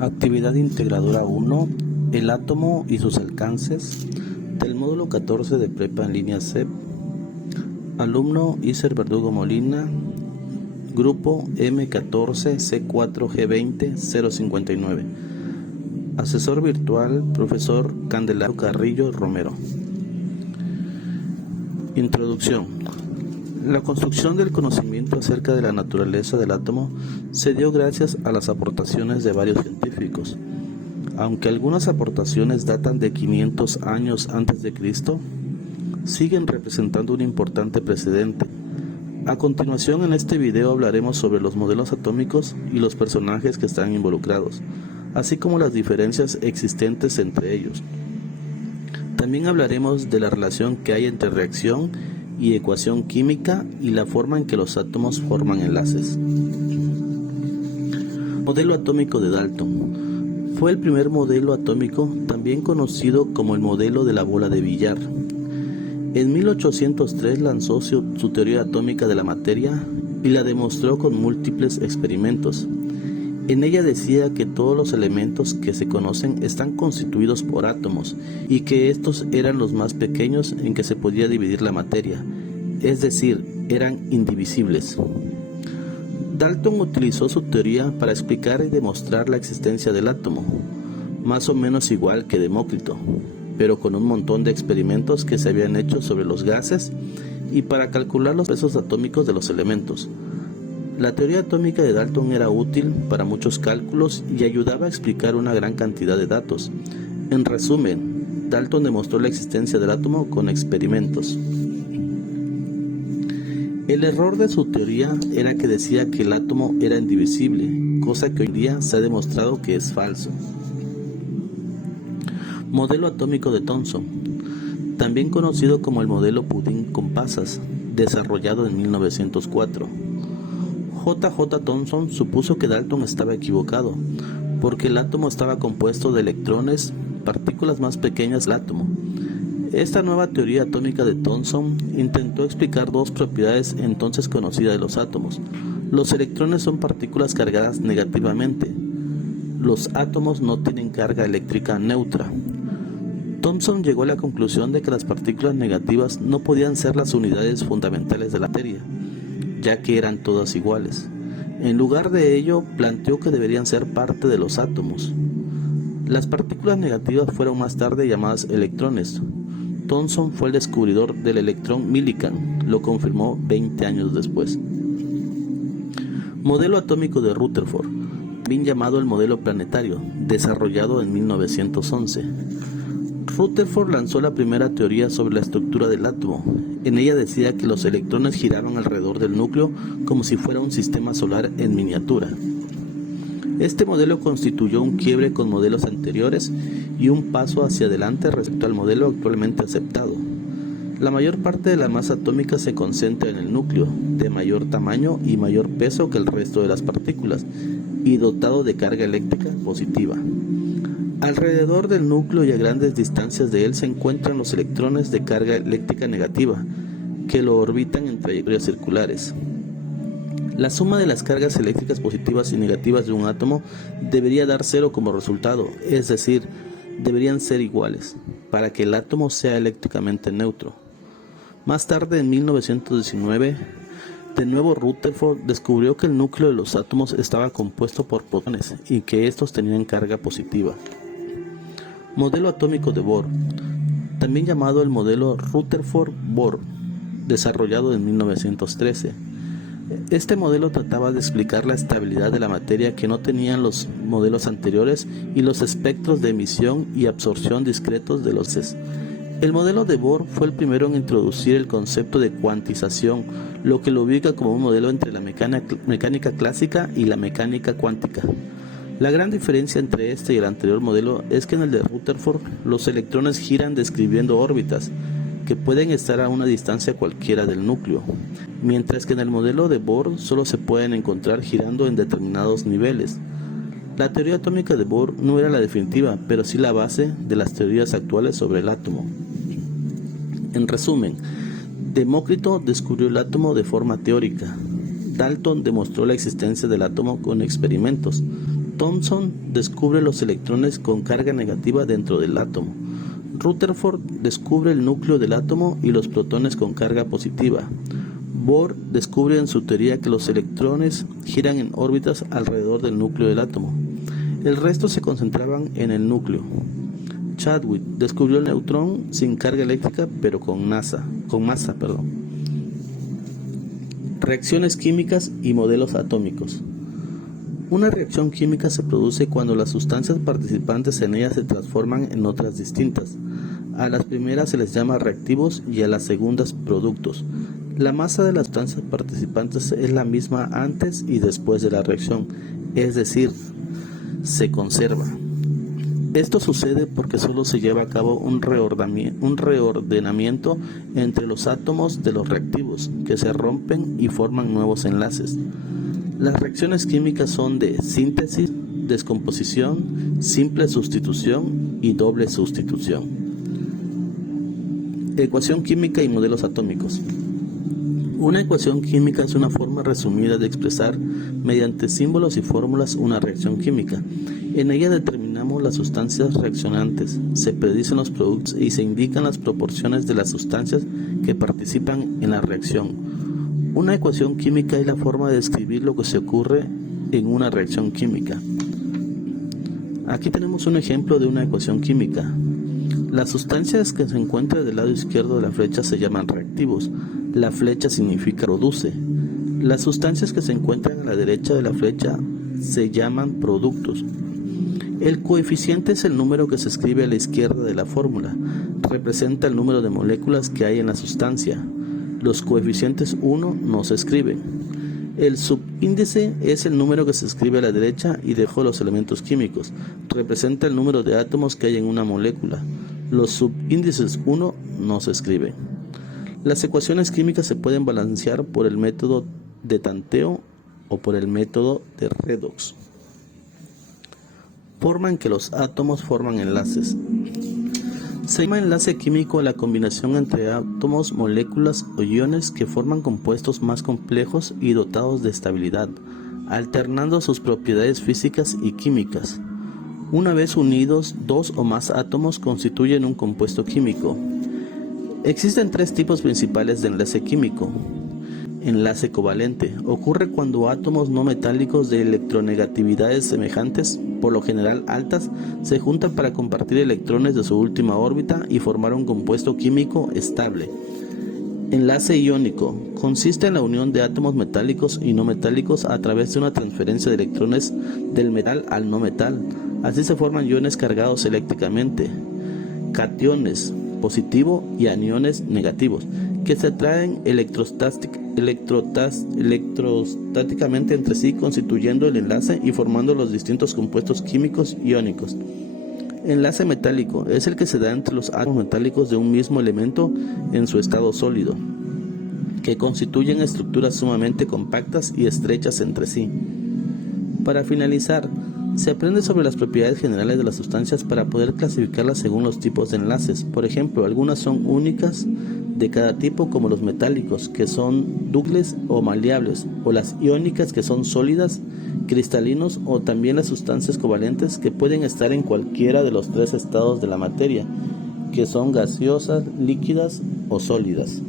Actividad integradora 1, el átomo y sus alcances, del módulo 14 de Prepa en línea CEP. Alumno Iser Verdugo Molina, grupo M14C4G20-059. Asesor virtual, profesor Candelario Carrillo Romero. Introducción. La construcción del conocimiento acerca de la naturaleza del átomo se dio gracias a las aportaciones de varios científicos. Aunque algunas aportaciones datan de 500 años antes de Cristo, siguen representando un importante precedente. A continuación, en este video hablaremos sobre los modelos atómicos y los personajes que están involucrados, así como las diferencias existentes entre ellos. También hablaremos de la relación que hay entre reacción y ecuación química y la forma en que los átomos forman enlaces. Modelo atómico de Dalton. Fue el primer modelo atómico, también conocido como el modelo de la bola de billar. En 1803 lanzó su teoría atómica de la materia y la demostró con múltiples experimentos. En ella decía que todos los elementos que se conocen están constituidos por átomos y que estos eran los más pequeños en que se podía dividir la materia, es decir, eran indivisibles. Dalton utilizó su teoría para explicar y demostrar la existencia del átomo, más o menos igual que Demócrito, pero con un montón de experimentos que se habían hecho sobre los gases y para calcular los pesos atómicos de los elementos. La teoría atómica de Dalton era útil para muchos cálculos y ayudaba a explicar una gran cantidad de datos. En resumen, Dalton demostró la existencia del átomo con experimentos. El error de su teoría era que decía que el átomo era indivisible, cosa que hoy en día se ha demostrado que es falso. Modelo atómico de Thomson, también conocido como el modelo pudín con pasas, desarrollado en 1904. J.J. Thomson supuso que Dalton estaba equivocado, porque el átomo estaba compuesto de electrones, partículas más pequeñas del átomo. Esta nueva teoría atómica de Thomson intentó explicar dos propiedades entonces conocidas de los átomos. Los electrones son partículas cargadas negativamente. Los átomos no tienen carga eléctrica neutra. Thomson llegó a la conclusión de que las partículas negativas no podían ser las unidades fundamentales de la materia, ya que eran todas iguales. En lugar de ello, planteó que deberían ser parte de los átomos. Las partículas negativas fueron más tarde llamadas electrones. Thomson fue el descubridor del electrón Millikan, lo confirmó 20 años después. Modelo atómico de Rutherford, también llamado el modelo planetario, desarrollado en 1911. Rutherford lanzó la primera teoría sobre la estructura del átomo. En ella decía que los electrones giraban alrededor del núcleo como si fuera un sistema solar en miniatura. Este modelo constituyó un quiebre con modelos anteriores y un paso hacia adelante respecto al modelo actualmente aceptado. La mayor parte de la masa atómica se concentra en el núcleo, de mayor tamaño y mayor peso que el resto de las partículas, y dotado de carga eléctrica positiva. Alrededor del núcleo y a grandes distancias de él se encuentran los electrones de carga eléctrica negativa, que lo orbitan en trayectorias circulares. La suma de las cargas eléctricas positivas y negativas de un átomo debería dar cero como resultado, es decir, deberían ser iguales, para que el átomo sea eléctricamente neutro. Más tarde, en 1919, de nuevo Rutherford descubrió que el núcleo de los átomos estaba compuesto por protones y que estos tenían carga positiva. Modelo atómico de Bohr, también llamado el modelo Rutherford-Bohr, desarrollado en 1913. Este modelo trataba de explicar la estabilidad de la materia que no tenían los modelos anteriores y los espectros de emisión y absorción discretos de los CES. El modelo de Bohr fue el primero en introducir el concepto de cuantización, lo que lo ubica como un modelo entre la mecánica clásica y la mecánica cuántica. La gran diferencia entre este y el anterior modelo es que en el de Rutherford los electrones giran describiendo órbitas, que pueden estar a una distancia cualquiera del núcleo, mientras que en el modelo de Bohr solo se pueden encontrar girando en determinados niveles. La teoría atómica de Bohr no era la definitiva, pero sí la base de las teorías actuales sobre el átomo. En resumen, Demócrito descubrió el átomo de forma teórica. Dalton demostró la existencia del átomo con experimentos. Thomson descubre los electrones con carga negativa dentro del átomo. Rutherford descubre el núcleo del átomo y los protones con carga positiva. Bohr descubre en su teoría que los electrones giran en órbitas alrededor del núcleo del átomo. El resto se concentraban en el núcleo. Chadwick descubrió el neutrón sin carga eléctrica pero con masa. Reacciones químicas y modelos atómicos. Una reacción química se produce cuando las sustancias participantes en ella se transforman en otras distintas. A las primeras se les llama reactivos y a las segundas productos. La masa de las sustancias participantes es la misma antes y después de la reacción, es decir, se conserva. Esto sucede porque solo se lleva a cabo un reordenamiento entre los átomos de los reactivos, que se rompen y forman nuevos enlaces. Las reacciones químicas son de síntesis, descomposición, simple sustitución y doble sustitución. Ecuación química y modelos atómicos. Una ecuación química es una forma resumida de expresar mediante símbolos y fórmulas una reacción química. En ella determinamos las sustancias reaccionantes, se predicen los productos y se indican las proporciones de las sustancias que participan en la reacción. Una ecuación química es la forma de describir lo que se ocurre en una reacción química. Aquí tenemos un ejemplo de una ecuación química. Las sustancias que se encuentran del lado izquierdo de la flecha se llaman reactivos. La flecha significa produce. Las sustancias que se encuentran a la derecha de la flecha se llaman productos. El coeficiente es el número que se escribe a la izquierda de la fórmula. Representa el número de moléculas que hay en la sustancia. Los coeficientes 1 no se escriben. El subíndice es el número que se escribe a la derecha y debajo los elementos químicos. Representa el número de átomos que hay en una molécula. Los subíndices 1 no se escriben. Las ecuaciones químicas se pueden balancear por el método de tanteo o por el método de redox. Forma en que los átomos forman enlaces. Se llama enlace químico a la combinación entre átomos, moléculas o iones que forman compuestos más complejos y dotados de estabilidad, alternando sus propiedades físicas y químicas. Una vez unidos, dos o más átomos constituyen un compuesto químico. Existen tres tipos principales de enlace químico. Enlace covalente. Ocurre cuando átomos no metálicos de electronegatividades semejantes, por lo general altas, se juntan para compartir electrones de su última órbita y formar un compuesto químico estable. Enlace iónico. Consiste en la unión de átomos metálicos y no metálicos a través de una transferencia de electrones del metal al no metal. Así se forman iones cargados eléctricamente. Cationes positivo y aniones negativos, que se atraen electrostáticamente entre sí, constituyendo el enlace y formando los distintos compuestos químicos iónicos. Enlace metálico es el que se da entre los átomos metálicos de un mismo elemento en su estado sólido, que constituyen estructuras sumamente compactas y estrechas entre sí. Para finalizar, se aprende sobre las propiedades generales de las sustancias para poder clasificarlas según los tipos de enlaces. Por ejemplo, algunas son únicas de cada tipo, como los metálicos, que son dúctiles o maleables, o las iónicas, que son sólidas, cristalinos, o también las sustancias covalentes, que pueden estar en cualquiera de los tres estados de la materia, que son gaseosas, líquidas o sólidas.